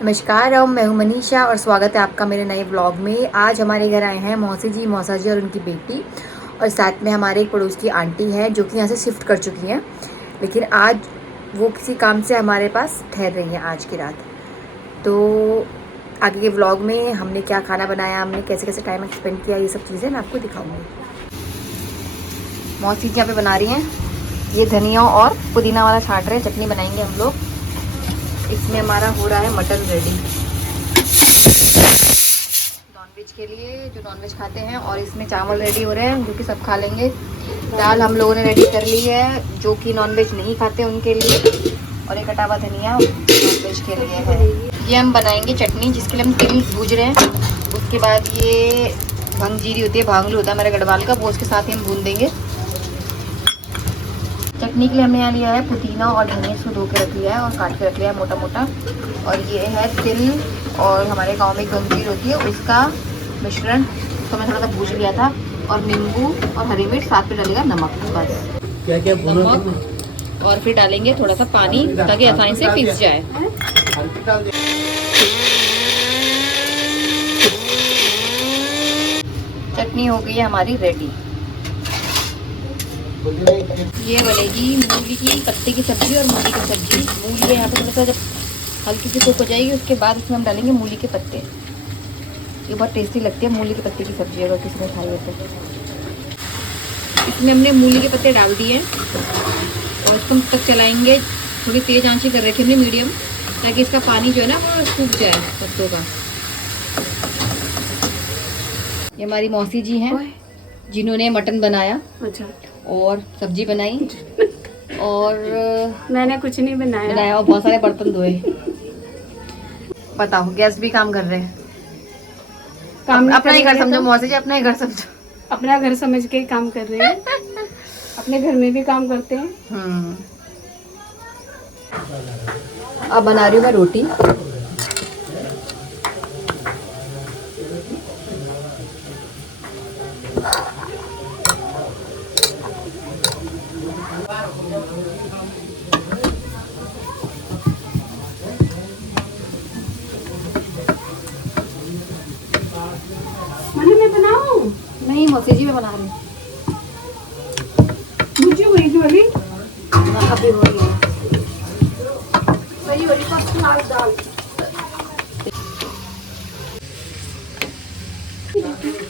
नमस्कार, मैं हूं मनीषा और स्वागत है आपका मेरे नए ब्लॉग में। आज हमारे घर आए हैं मौसी जी, मौसा जी और उनकी बेटी, और साथ में हमारे एक पड़ोस की आंटी है जो कि यहाँ से शिफ्ट कर चुकी हैं, लेकिन आज वो किसी काम से हमारे पास ठहर रही हैं आज की रात। तो आगे के ब्लॉग में हमने क्या खाना बनाया, हमने कैसे कैसे टाइम स्पेंड किया, ये सब चीज़ें मैं आपको दिखाऊँगी। मौसी जी यहाँ पे बना रही हैं, ये धनिया और पुदीना वाला छाँट रहे हैं, चटनी बनाएंगे हम लोग। इसमें हमारा हो रहा है मटन रेडी नॉनवेज के लिए, जो नॉनवेज खाते हैं, और इसमें चावल रेडी हो रहे हैं जो कि सब खा लेंगे। दाल हम लोगों ने रेडी कर ली है जो कि नॉनवेज नहीं खाते उनके लिए, और एक कटा हुआ धनिया नॉनवेज के लिए है। ये हम बनाएंगे चटनी, जिसके लिए हम तिल भूज रहे हैं। उसके बाद ये भंगजीरी होती है, भांगलू होता है हमारे गढ़वाल का, वो उसके साथ ही हम भून देंगे। चटनी के लिए हमने यहाँ लिया है पुदीना और धनिया, इसको धो के रख लिया है और काट के रख लिया है मोटा मोटा। और ये है तिल और हमारे गांव में गंजीर होती है उसका मिश्रण, तो मैं थोड़ा सा भूज लिया था, और नींबू और हरी मिर्च, साथ में डालेगा नमक, बस। क्या क्या नमक, और फिर डालेंगे थोड़ा सा पानी ताकि आसानी से पिस जाए। चटनी हो गई है हमारी रेडी। ये बनेगी मूली की पत्ते की सब्जी और मूली की सब्जी। मूली है यहाँ पे थोड़ा सा, जब हल्की सी कुक हो जाएगी उसके बाद इसमें हम डालेंगे मूली के पत्ते। ये बहुत टेस्टी लगती है मूली के पत्ते की सब्जी, अगर किसी ने खाई है तो। इसमें हमने मूली के पत्ते डाल दिए और इसको हम तक चलाएंगे, थोड़ी तेज आंच कर रखी हमने, मीडियम, ताकि इसका पानी जो है ना वो सूख जाए पत्तों का। ये हमारी मौसी जी हैं जिन्होंने मटन बनाया। अच्छा। और सब्जी बनाई और मैंने कुछ नहीं बनाया और बहुत सारे बर्तन धोए। बताओ, गैस भी काम कर रहे हैं। अपना ही घर समझो मौसी जी, अपना ही घर समझो। अपना घर समझ के काम कर रहे हैं। अपने घर में भी काम करते हैं। अब बना रही हूँ मैं रोटी। मैं बनाऊं? नहीं, मौसी जी मैं बना रही हूँ। मुझे वही वाली अभी हो रही है, वही वाली फर्स्ट क्लास दाल।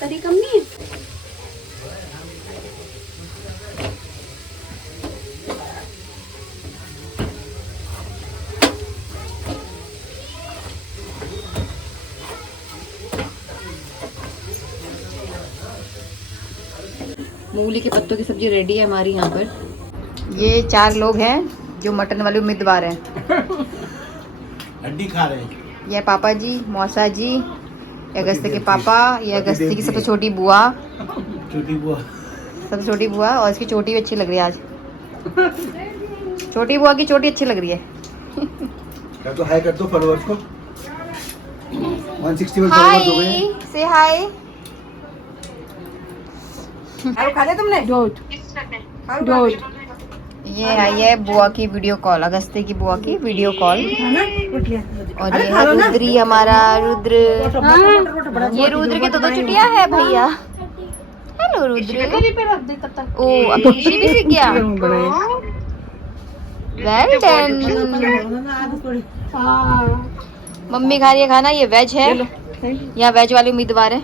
तरी कम नहीं है। मूली के पत्तों की सब्जी रेडी है हमारी यहाँ पर। ये 4 लोग हैं जो मटन वाले उम्मीदवार हैं। हड्डी खा रहे हैं। ये पापा जी, मौसा जी, ये अगस्त्य के पापा, ये अगस्त्य की सबसे छोटी बुआ, सबसे छोटी बुआ, और इसकी चोटी भी अच्छी लग रही है आज। छोटी बुआ की चोटी अच्छी लग रही है। तो हाय कर दो फॉलोअर्स को। 161 फॉलोअर्स हो गए। से हाय। खा लिया तुमने? ये है बुआ की वीडियो कॉल, अगस्त्य की बुआ की वीडियो कॉल। और ये है रुद्री, हमारा रुद्र। ये रुद्र के 2 चुटिया है भैया। हेलो रुद्र। ओ, अब ऋषि भी सीख गया। Well done. मम्मी खा रही है खाना, ये वेज है, यहाँ वेज वाले उम्मीदवार है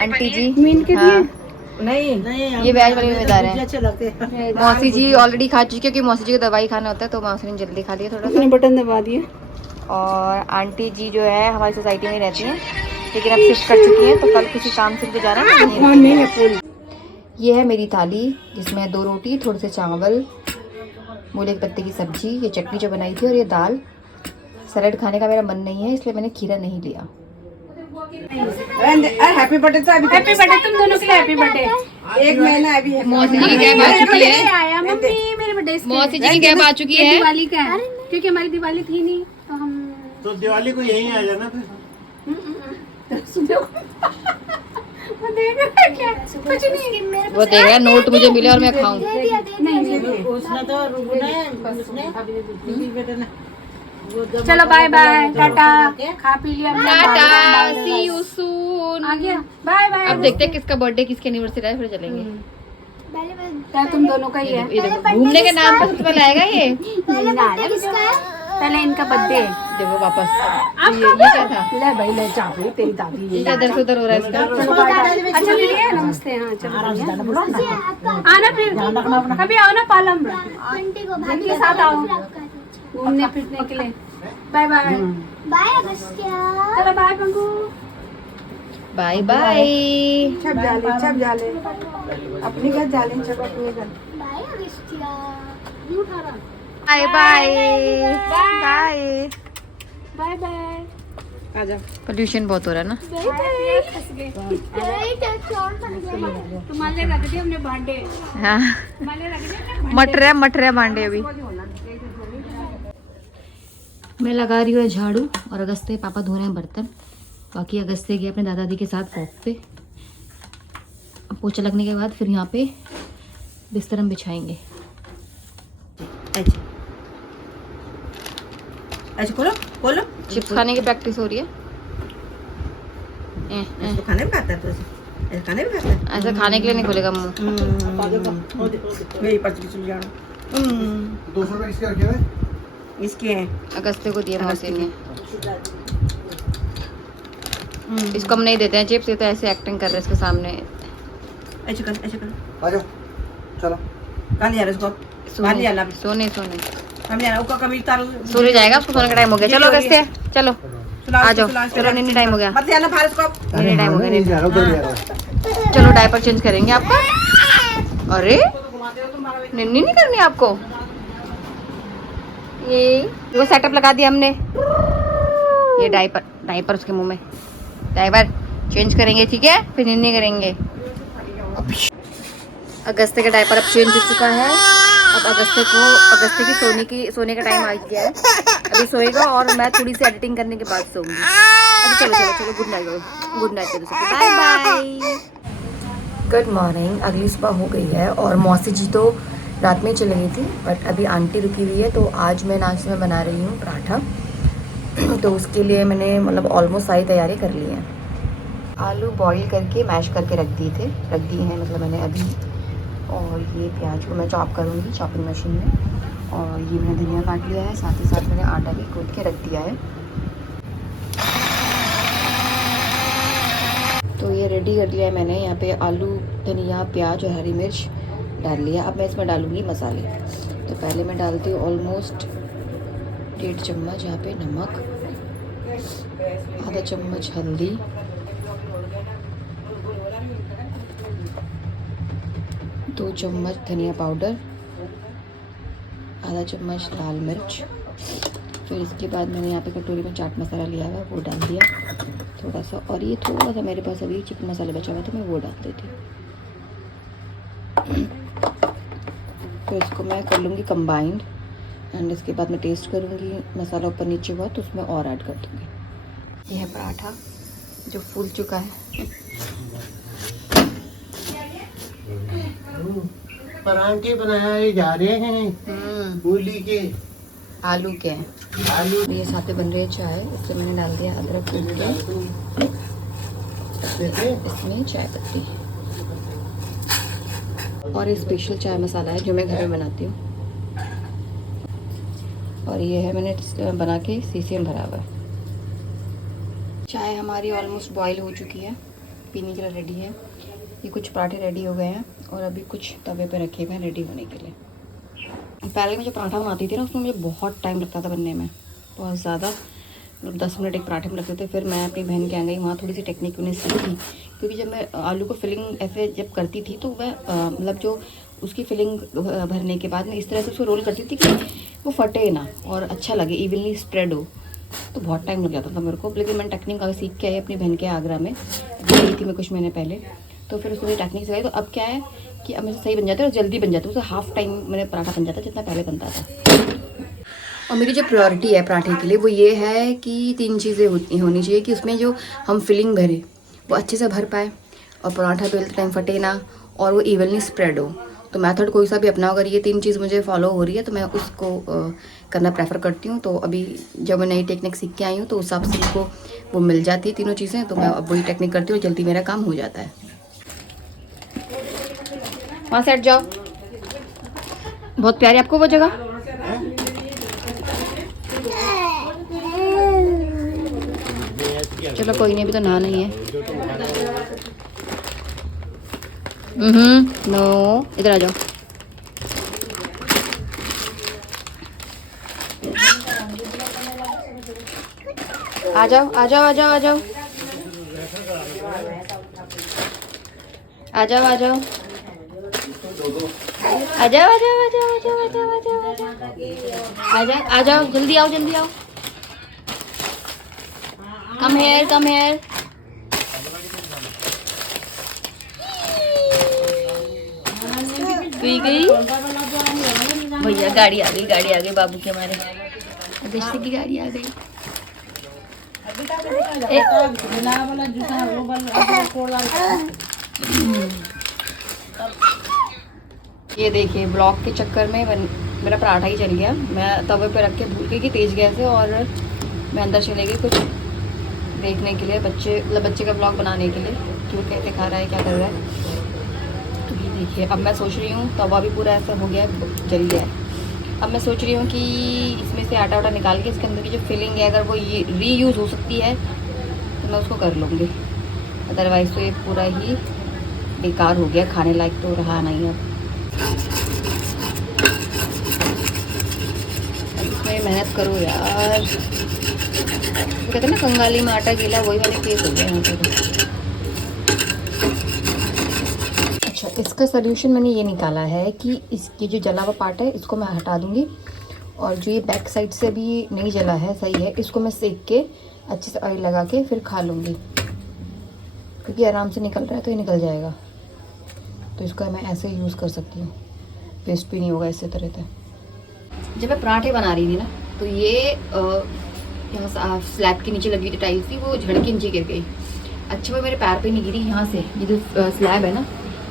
आंटी जी। हाँ। नहीं, ये वेज वाले उम्मीदवार है। मौसी जी ऑलरेडी खा चुकी है क्योंकि मौसी जी को दवाई खाना होता है, तो मौसी ने जल्दी खा लिया थोड़ा सा। बटन दबा दिया। और आंटी जी जो है हमारी सोसाइटी में रहती हैं, लेकिन अब शिफ्ट कर चुकी हैं, तो कल किसी काम से गुजारा नहीं है। ये है मेरी थाली, जिसमें 2 रोटी, थोड़े से चावल, मूली के पत्ते की सब्जी, ये चटनी जो बनाई थी, और ये दाल। सैलेड खाने का मेरा मन नहीं है, इसलिए मैंने खीरा नहीं लिया। हैप्पी बर्थडे तुम दोनों के लिए। Happy birthday. एक महीना अभी है। मौसी जी की कैब आ चुकी है। आया मम्मी मेरे बर्थडे। मौसी जी की कैब आ चुकी है। दिवाली का है, क्योंकि हमारी दिवाली थी नहीं, तो हम तो दिवाली को यहीं आ जाना फिर। वो देख रहा नोट मुझे मिले और मैं खाऊं। चलो बाय बाय, टाटा। खा पी लिया हमने, टाटा, सी यू सून। आ गया, बाय बाय। अब देखते हैं किसका बर्थडे, किसकी एनिवर्सरी है, फिर चलेंगे। क्या तुम दोनों का ही है? ये देखो, घूमने के नाम पर सबसे पहले आएगा ये। पहले इनका बर्थडे। देखो वापस ये क्या था? ले भाई ले, जा भाई, तेरी दादी ये क्या इधर से उधर हो रहा है इसका? चलो बाय। अच्छा फिर ये नमस्ते। हाँ चलो आना फिर कभी, आओ ना पालम, आंटी के साथ आओ घूमने फिरने के लिए। Bye bye. चलो बाय पंकु। Bye bye. छप जाले अपनी घर जाले, छप अपने घर। Bye bye bye bye bye. आजा। पोल्यूशन बहुत हो रहा है ना। तुम्हारे रख दिए हमने भांडे, हाँ, तुम्हारे रख दिए। मट रहे भांडे अभी। मैं लगा रही हूँ झाड़ू और अगस्ते पापा धो रहे हैं बर्तन। बाकी अगस्ते गए अपने दादा दादी के साथ वॉक पे। अब पोछा लगने के बाद फिर यहाँ पे बिस्तर हम बिछाएंगे। ऐसे खोलो खोलो। चिप्स खाने की प्रैक्टिस हो रही है। इसको खाने में खाता है, तो ऐसे खाने में खाता है। ऐसा खाने के लिए नहीं खोलेगा मुंह। मेरी पर्ची चल जाना। 200 रुपए किसके रखे हुए? इसके हैं। अगस्ते को दिए मौसी ने। इसको हम नहीं देते हैं चिप्स, ये तो ऐसे एक्टिंग कर रहे हैं इसके सामने। ऐसे कर। आ जाओ, चलो। कहाँ ले जा रहे इसको? बाहर ले जाना। सोने हम ले जाना। उसका कभी तारो सोने जाएगा, उसको सोने का टाइम हो गया। चलो अगस्ते चलो आ जाओ। चलो निन्नी टाइम हो गया, मत ले आना बाहर इसको। निन्नी टाइम हो गया। नहीं जा रहा, उधर जा रहा। चलो डायपर चेंज करेंगे आपका। अरे निन्नी नहीं करनी आपको? ये वो सेटअप लगा दिया हमने। ये डायपर उसके मुंह में। डायपर चेंज करेंगे, ठीक है, फिर निन्नी करेंगे। अगस्ते का डायपर अब चेंज हो चुका है। अब अगस्ते की सोने का टाइम आ गया है। अभी सोएगा और मैं थोड़ी सी एडिटिंग करने के बाद सोऊंगी। अच्छा चलो गुड नाइट चलो, बाय बाय। Good morning. अगली सुबह हो गई है और मौसी जी तो रात में चली गई थी, बट अभी आंटी रुकी हुई है। तो आज मैं नाश्ते में बना रही हूँ पराठा। तो उसके लिए मैंने मतलब ऑलमोस्ट सारी तैयारी कर ली है। आलू बॉईल करके मैश करके रख दिए हैं मतलब मैंने अभी। और ये प्याज को मैं चॉप करूँगी चॉपिंग मशीन में। और ये मैंने धनिया काट लिया है, साथ ही साथ मैंने आटा भी कूट के रख दिया है। तो ये रेडी कर लिया है मैंने। यहाँ पे आलू, धनिया, प्याज और हरी मिर्च डाल लिया। अब मैं इसमें डालूँगी मसाले। तो पहले मैं डालती हूँ ऑलमोस्ट 1.5 चम्मच यहाँ पे नमक, आधा चम्मच हल्दी, 2 चम्मच धनिया पाउडर, आधा चम्मच लाल मिर्च। फिर इसके बाद मैंने यहाँ पे कटोरी में चाट मसाला लिया हुआ, वो डाल दिया थोड़ा सा। और ये थोड़ा सा मेरे पास अभी चिकन मसाला बचा हुआ था, मैं वो डाल देती हूँ। फिर इसको मैं कर लूँगी कंबाइंड। एंड इसके बाद मैं टेस्ट करूँगी, मसाला ऊपर नीचे हुआ तो उसमें और ऐड कर दूँगी। यह है पराठा जो फूल चुका है। परांठे बनाए जा रहे हैं मूली के, आलू के हैं। आलू। ये साथ में बन रही है चाय। इसमें मैंने डाल दिया अदरक कूट के, इसमें चाय पत्ती और ये स्पेशल चाय मसाला है जो मैं घर में बनाती हूँ। और ये है मैंने बना के शीशे में भरा हुआ है। चाय हमारी ऑलमोस्ट बॉईल हो चुकी है, पीने के लिए रेडी है। ये कुछ पराठे रेडी हो गए हैं और अभी कुछ तवे पे रखे हुए हैं रेडी होने के लिए। पहले मैं जो पराठा बनाती थी ना, उसमें मुझे बहुत टाइम लगता था बनने में, बहुत ज़्यादा। मतलब 10 मिनट एक पराठे में लगते थे। फिर मैं अपनी बहन के आ गई, वहाँ थोड़ी सी टेक्निक उन्हें सीखी। क्योंकि जब मैं आलू को फिलिंग ऐसे जब करती थी तो वह मतलब जो उसकी फिलिंग भरने के बाद मैं इस तरह से उसको रोल करती थी कि वो फटे ना और अच्छा लगे, इवनली स्प्रेड हो। तो बहुत टाइम लग जाता था मेरे को। लेकिन मैंने टेक्निक आगे सीख के आई अपनी बहन के आगरा में, गई थी मैं कुछ महीने पहले। तो फिर उसको टेक्निक सिखाई। तो अब क्या है कि अब मेरे से सही बन जाता है और जल्दी बन जाता है। उसे हाफ टाइम मेरे पराठा बन जाता है जितना पहले बनता था। और मेरी जो प्रायोरिटी है पराठे के लिए वो ये है कि 3 चीज़ें होनी चाहिए कि उसमें जो हम फिलिंग भरे वो अच्छे से भर पाए और पराठा बेलते टाइम फटे ना और वो इवनली स्प्रेड हो। तो मेथड कोई सा भी अपना, अगर ये 3 चीज़ मुझे फॉलो हो रही है तो मैं उसको करना प्रेफर करती हूँ। तो अभी जब मैं नई टेक्निक सीख के आई हूँ तो उस हिसाब से मुझको वो मिल जाती है तीनों चीज़ें, तो मैं अब वही टेक्निक करती हूँ, जल्दी मेरा काम हो जाता है। वहाँ से हट जाओ, बहुत प्यारी आपको वो जगह। चलो कोई नहीं, अभी तो नहाना ही है। नो, इधर आ जाओ। आ जाओ आ जाओ आ जाओ आ जाओ आ जाओ आ जाओ आ जाओ आ जाओ आ जाओ आ जाओ आ जाओ आ जाओ आ जाओ आ जाओ, जल्दी आओ जल्दी आओ। Come here come here. P गई भैया, गाड़ी आ गई बाबू की, हमारे रिश्ते की गाड़ी आ गई। ये देखिए ब्लॉक के चक्कर में मेरा पराठा ही जल गया। मैं तवे पे रख के भूल गई कि तेज गैस है, और मैं अंदर चले गई कुछ देखने के लिए, बच्चे का ब्लॉग बनाने के लिए, क्यों कैसे खा रहा है क्या कर रहा है। तो ये देखिए अब मैं सोच रही हूँ, तवा भी पूरा ऐसा हो गया जल गया है। अब मैं सोच रही हूँ कि इसमें से आटा वाटा निकाल के इसके अंदर की जो फिलिंग है, अगर वो ये रीयूज़ हो सकती है तो मैं उसको कर लूँगी, अदरवाइज़ तो ये पूरा ही बेकार हो गया, खाने लायक तो रहा नहीं। अब इसमें मेहनत करो यार, कहते हैं ना कंगाली में आटा गीला, वही वाले केस हो गया यहाँ पर। अच्छा, इसका सल्यूशन मैंने ये निकाला है कि इसकी जो जला हुआ पार्ट है इसको मैं हटा दूँगी, और जो ये बैक साइड से अभी नहीं जला है सही है, इसको मैं सेक के अच्छे से ऑयल लगा के फिर खा लूँगी, क्योंकि आराम से निकल रहा है तो ये निकल जाएगा। तो इसका मैं ऐसे यूज़ कर सकती हूँ, वेस्ट भी नहीं होगा इसी तरह से। जब मैं पराठे बना रही थी ना, तो ये यहाँ स्लैब के नीचे लगी हुई टाइल्स थी, वो झड़ के नीचे गिर गई। अच्छा वो मेरे पैर पे नहीं गिरी, यहाँ से ये जो स्लैब है ना,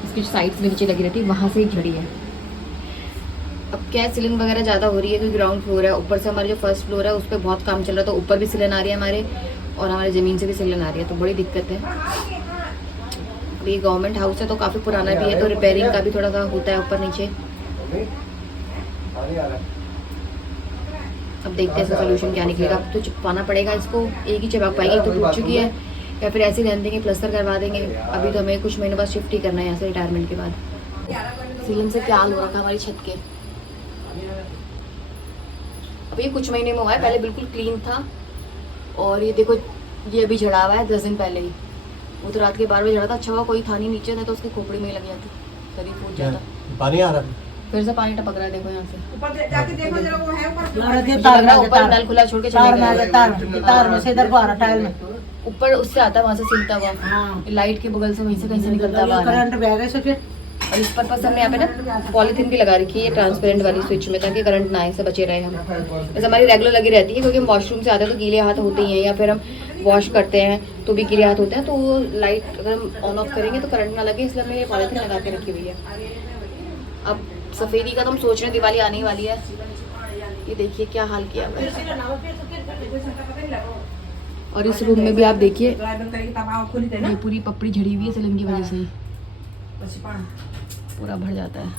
इसकी साइड्स में नीचे लगी रहती है, वहाँ से ही झड़ी है। अब क्या है, सीलिंग वगैरह ज़्यादा हो रही है क्योंकि ग्राउंड फ्लोर है, ऊपर से हमारे जो फर्स्ट फ्लोर है उस पर बहुत काम चल रहा है, तो ऊपर भी सीलन आ रही है हमारे, और हमारे ज़मीन से भी सीलन आ रही है, तो बड़ी दिक्कत है। ये गवर्नमेंट हाउस है तो काफ़ी पुराना भी है, तो रिपेयरिंग का भी थोड़ा सा होता है ऊपर नीचे। अब देखते हैं इसका सोल्यूशन क्या निकलेगा। अब तो चिपकाना पड़ेगा इसको, एक ही चिपक पाएगी, तो टूट चुकी है, या फिर ऐसे रहने देंगे, प्लस्तर करवा देंगे। अभी तो हमें कुछ महीने बाद शिफ्ट ही करना है यहाँ से, रिटायरमेंट के बाद। सीलिंग से क्या हाल हो रखा हमारी छत के, अभी कुछ महीने में हुआ है, पहले बिल्कुल क्लीन था। और ये देखो ये अभी झड़ा हुआ है 10 दिन पहले ही, वो तो रात के 12 बजे झड़ा था। अच्छा हुआ कोई था नहीं नीचे, था तो उसकी खोपड़ी में लग जाती, शरीर फूट जाता। पानी आ रहा है, फिर से पानी टपक रहा है, देखो यहाँ से ऊपर जाके देखो जरा, वो है ऊपर नल खुला छोड़ के तार में से इधर को आ रहा, टाइल में ऊपर उससे आता है, वहाँ से सिलता हुआ लाइट के बगल से, वहीं से कहीं से निकलता हुआ करंट बह गए फिर। और इस पर्पस हमने यहाँ पे ना पॉलीथीन भी लगा रखी है ट्रांसपेरेंट वाली स्विच में, ताकि करंट ना आए से बचे रहे हम। जैसे हमारी रेगुलर लगी रहती है, क्योंकि हम वॉशरूम से आते हैं तो गीले हाथ होते ही हैं, या फिर हम वॉश करते हैं तो भी गीले हाथ होते हैं, तो वो लाइट अगर हम ऑन ऑफ करेंगे तो करंट ना लगे, इसलिए हमने ये पॉलीथीन लगा के रखी हुई है। अब सफ़ेदी का तो हम सोच रहे हैं, दिवाली आने वाली है, ये देखिए क्या हाल किया हुआ है। और इस रूम में भी आप देखिए ये पूरी पपड़ी झड़ी हुई है सीलिंग की वजह से ही, पूरा भर जाता है।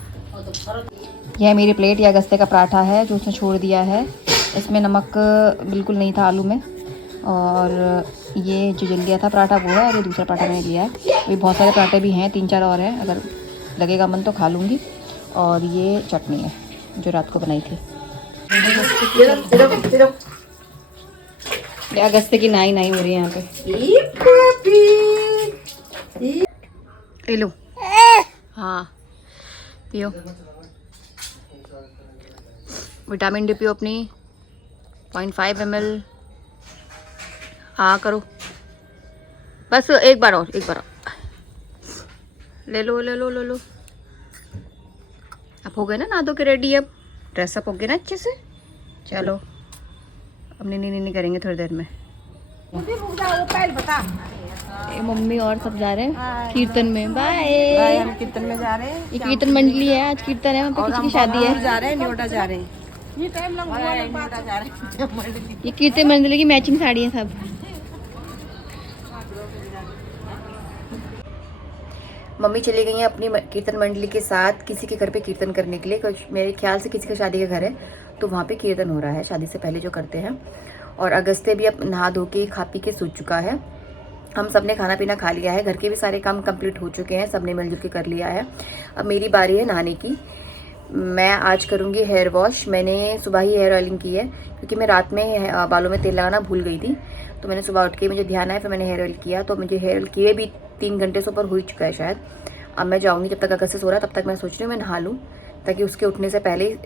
यह मेरी प्लेट या गस्ते का पराठा है जो उसने छोड़ दिया है, इसमें नमक बिल्कुल नहीं था आलू में, और ये जो जल गया था पराठा वो है, और ये दूसरा पराठा मैंने लिया है। अभी बहुत सारे पराठे भी हैं, 3-4 और हैं, अगर लगेगा मन तो खा लूँगी। और ये चटनी है जो रात को बनाई थी। या गस्ते की नाई नाई हो रही है यहाँ पे। लो हाँ पियो, विटामिन डी पियो अपनी 0.5 ml। हाँ करो बस, एक बार और ले लो ले लो ले लो। आप हो गए ना नहा धो के रेडी, अब ड्रेसअप हो गए ना अच्छे से। चलो अब नहीं करेंगे थोड़ी देर में। ये मम्मी और सब जा रहे हैं कीर्तन में। बाय, हम कीर्तन में जा रहे हैं। ये कीर्तन मंडली है, आज कीर्तन है, वहाँ पे किसी की शादी है। जा रहे हैं, न्योटा जा रहे हैं। ये कीर्तन मंडली की मैचिंग साड़ी है सब। मम्मी चली गई हैं अपनी कीर्तन मंडली के साथ किसी के घर पे कीर्तन करने के लिए। कुछ मेरे ख्याल से किसी का शादी का घर है तो वहाँ पे कीर्तन हो रहा है, शादी से पहले जो करते हैं। और अगस्त्य भी अब नहा धो के खा पी के सूझ चुका है। हम सब ने खाना पीना खा लिया है, घर के भी सारे काम कंप्लीट हो चुके हैं, सब ने मिलजुल के कर लिया है। अब मेरी बारी है नहाने की। मैं आज करूँगी हेयर वॉश। मैंने सुबह ही हेयर ऑयलिंग की है क्योंकि मैं रात में बालों में तेल लगाना भूल गई थी, तो मैंने सुबह उठ के मुझे ध्यान आया, फिर मैंने हेयर ऑयल किया। तो मुझे हेयर ऑयल किए भी 3 घंटे से ऊपर हो ही चुका है शायद। अब मैं जाऊँगी, जब तक अगस्त सो रहा है तब तक मैं सोच रही हूँ मैं नहा लूँ ताकि उसके उठने से पहले ही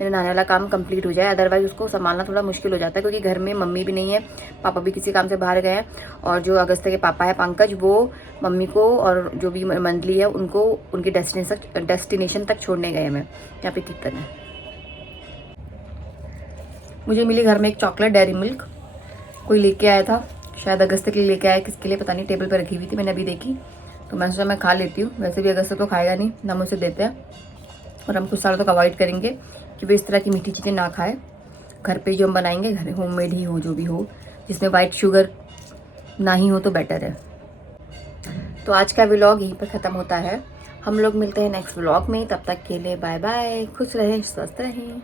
मेरा नहाने वाला काम कंप्लीट हो जाए। अदरवाइज़ उसको संभालना थोड़ा मुश्किल हो जाता है क्योंकि घर में मम्मी भी नहीं है, पापा भी किसी काम से बाहर गए हैं। और जो अगस्त्य के पापा है पंकज, वो मम्मी को और जो भी मंडली है उनको उनकी डेस्टिनेशन तक छोड़ने गए हैं। मैं यहाँ पे कीर्तन है। मुझे मिली घर में एक चॉकलेट डेयरी मिल्क, कोई लेके आया था, शायद अगस्त्य के लिए लेके आया, किसके लिए पता नहीं, टेबल पर रखी हुई थी, मैंने अभी देखी तो मैं सोचा मैं खा लेती हूँ। वैसे भी अगस्त्य तो खाएगा नहीं, ना मुझे देते हैं और हम कुछ सालों तक अवॉइड करेंगे कि वे इस तरह की मीठी चीज़ें ना खाए। घर पे जो हम बनाएंगे घर होममेड ही हो, जो भी हो, जिसमें वाइट शुगर ना ही हो तो बेटर है। तो आज का व्लॉग यहीं पर ख़त्म होता है। हम लोग मिलते हैं नेक्स्ट व्लॉग में, तब तक के लिए बाय बाय। खुश रहें, स्वस्थ रहें।